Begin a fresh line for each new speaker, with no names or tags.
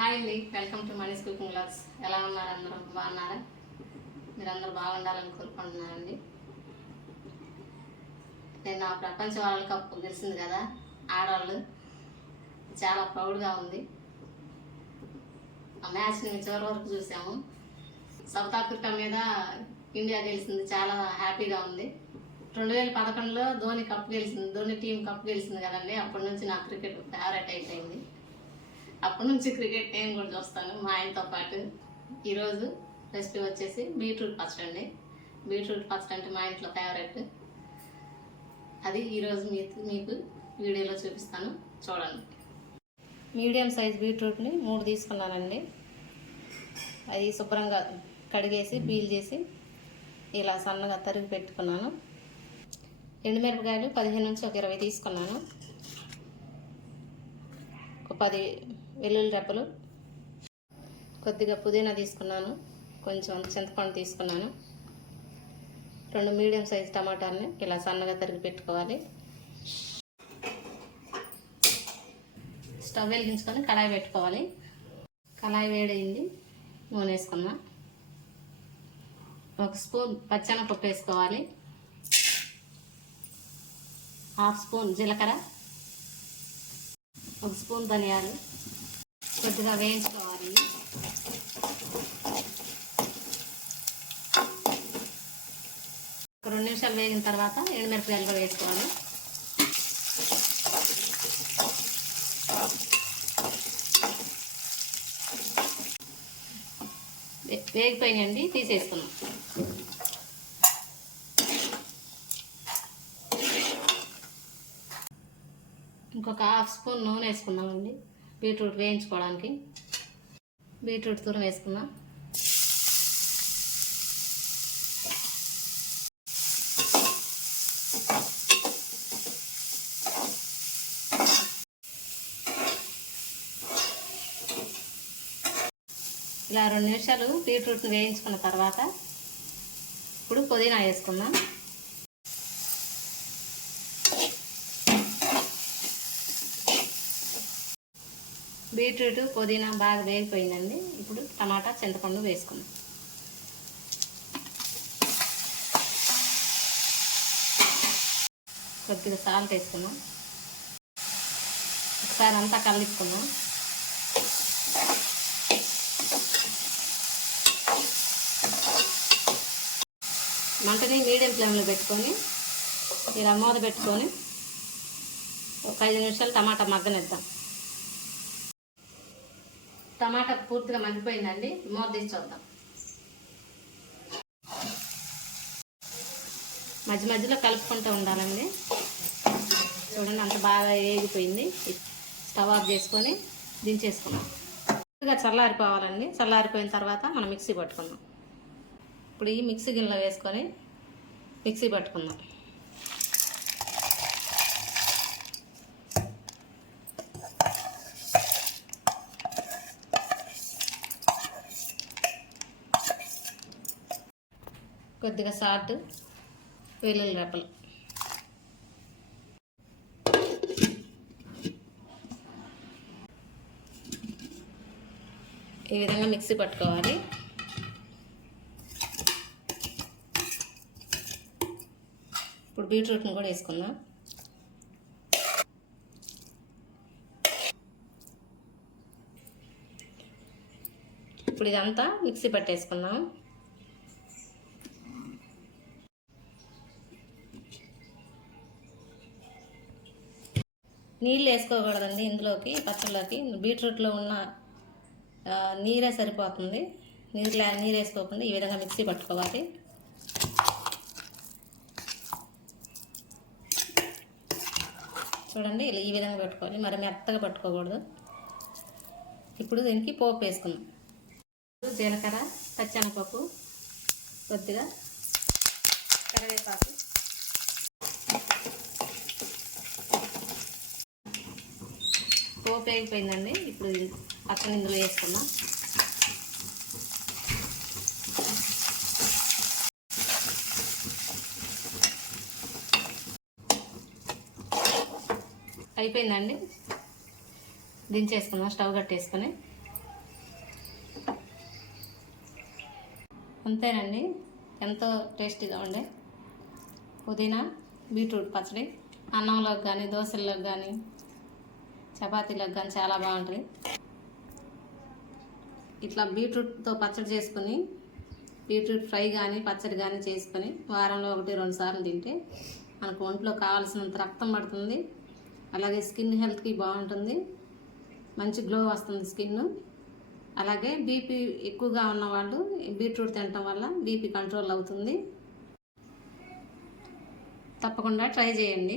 Hi అండి. Welcome to Mani's cooking logs ఎలా ఉన్నారు అందరూ? బాగున్నారా? మీరందరూ బాగుండాలని కోరుకుంటున్నానండి. నేను నా ప్రపంచ వరల్డ్ కప్ గెలిచింది కదా ఆడవాళ్ళు. చాలా ప్రౌడ్గా ఉంది. ఆ మ్యాచ్ని మేము చివరి వరకు చూసాము. సౌత్ ఆఫ్రికా మీద ఇండియా గెలిచింది చాలా హ్యాపీగా ఉంది. రెండు వేల పదకొండులో ధోని కప్ గెలిచింది ధోని టీం కప్ గెలిచింది కదండి. అప్పటి నుంచి నా క్రికెట్ ఫేవరెట్ అయిపోయింది. అప్పటి నుంచి క్రికెట్ నేను కూడా చూస్తాను. మా ఆయనతో పాటు ఈరోజు రెసిపీ వచ్చేసి బీట్రూట్ పచ్చడి అండి. బీట్రూట్ పచ్చడి అంటే మా ఇంట్లో ఫేవరెట్ అది ఈరోజు మీకు మీకు వీడియోలో చూపిస్తాను. చూడండి. మీడియం సైజ్ బీట్రూట్ని మూడు తీసుకున్నానండి. అది శుభ్రంగా కడిగేసి పీల్ చేసి ఇలా సన్నగా తరిగి పెట్టుకున్నాను. ఎండుమిరపకాయలు పదిహేను నుంచి ఒక ఇరవై తీసుకున్నాను. ఒక పది వెల్లుల్లి రెప్పలు కొద్దిగా పుదీనా తీసుకున్నాను. కొంచెం చింతపండు తీసుకున్నాను. రెండు మీడియం సైజ్ టమాటాలని ఇలా సన్నగా తరిగి పెట్టుకోవాలి. స్టవ్ వెలిగించుకొని కళాయి పెట్టుకోవాలి. కళాయి వేడైంది. నూనె వేసుకుందాం ఒక స్పూన్ పచ్చెనపప్పు వేసుకోవాలి. హాఫ్ స్పూన్ జీలకర్ర. ఒక స్పూన్ ధనియాలు. కొద్దిగా వేయించుకోవాలి. ఒక రెండు నిమిషాలు వేగిన తర్వాత ఎండుమిరపకాయలు కూడా వేసుకోవాలి. వేగిపోయినాయండి తీసేసుకున్నాం. ఇంకొక హాఫ్ స్పూన్ నూనె వేసుకున్నామండి బీట్రూట్ వేయించుకోవడానికి. బీట్రూట్ తురం వేసుకుందాం. ఇలా రెండు నిమిషాలు బీట్రూట్ని వేయించుకున్న తర్వాత ఇప్పుడు పుదీనా వేసుకుందాం. బీట్రూట్ పుదీనా బాగా వేగిపోయిందండి. ఇప్పుడు టమాటా చింతపండు వేసుకుందాం. కొద్దిగా సాల్ట్ వేసుకున్నాం ఒకసారి అంతా కలుపుకున్నాం మంటని మీడియం ఫ్లేమ్లో పెట్టుకొని ఇలా మూత పెట్టుకొని ఒక ఐదు నిమిషాలు టమాటా మగ్గనిద్దాం. టమాటా పూర్తిగా మగ్గిపోయిందండి. మూత తీసి చూద్దాం. మధ్య మధ్యలో కలుపుకుంటూ ఉండాలండి. చూడండి అంత బాగా వేగిపోయింది స్టవ్ ఆఫ్ చేసుకొని దించేసుకున్నాం పూర్తిగా చల్లారిపోవాలండి. చల్లారిపోయిన తర్వాత మనం మిక్సీ పట్టుకుందాం. ఇప్పుడు ఈ మిక్సీ గిన్నెలో వేసుకొని మిక్సీ పట్టుకుందాం. కొద్దిగా సాల్ట్ వెల్లుల్లి రెప్పలు ఈ విధంగా మిక్సీ పట్టుకోవాలి. ఇప్పుడు బీట్రూట్ని కూడా వేసుకుందాం. ఇప్పుడు ఇదంతా మిక్సీ పట్టేసుకుందాం. నీళ్ళు వేసుకోకూడదండి ఇందులోకి పచ్చళ్ళకి. బీట్రూట్లో ఉన్న నీరే సరిపోతుంది. నీరు నీరు వేసుకోకుండా ఈ విధంగా మిక్సీ పట్టుకోవాలి. చూడండి ఇలా ఈ విధంగా పెట్టుకోవాలి. మరి మెత్తగా పట్టుకోకూడదు. ఇప్పుడు దీనికి పోపు వేసుకుందాం. జీలకర్ర పచ్చెనపప్పు కొద్దిగా కరివేపాకు. పోపు అయిపోయిందండి ఇప్పుడు పక్కన ఇందులో వేసుకున్నాం అయిపోయిందండి. దించేసుకుందాం స్టవ్ కట్టేసుకొని. అంతేనండి. ఎంతో టేస్టీగా ఉండే పుదీనా బీట్రూట్ పచ్చడి. అన్నంలోకి కానీ దోశల్లోకి కానీ చపాతీలకు కానీ చాలా బాగుంటుంది. ఇట్లా బీట్రూట్తో పచ్చడి చేసుకుని బీట్రూట్ ఫ్రై కానీ పచ్చడి కానీ చేసుకొని వారంలో ఒకటి రెండు సార్లు తింటే మనకు ఒంట్లో కావాల్సినంత రక్తం పడుతుంది. అలాగే స్కిన్ హెల్త్కి బాగుంటుంది. మంచి గ్లో వస్తుంది స్కిన్ అలాగే బీపీ ఎక్కువగా ఉన్నవాళ్ళు బీట్రూట్ తినటం వల్ల బీపీ కంట్రోల్ అవుతుంది. తప్పకుండా ట్రై చేయండి.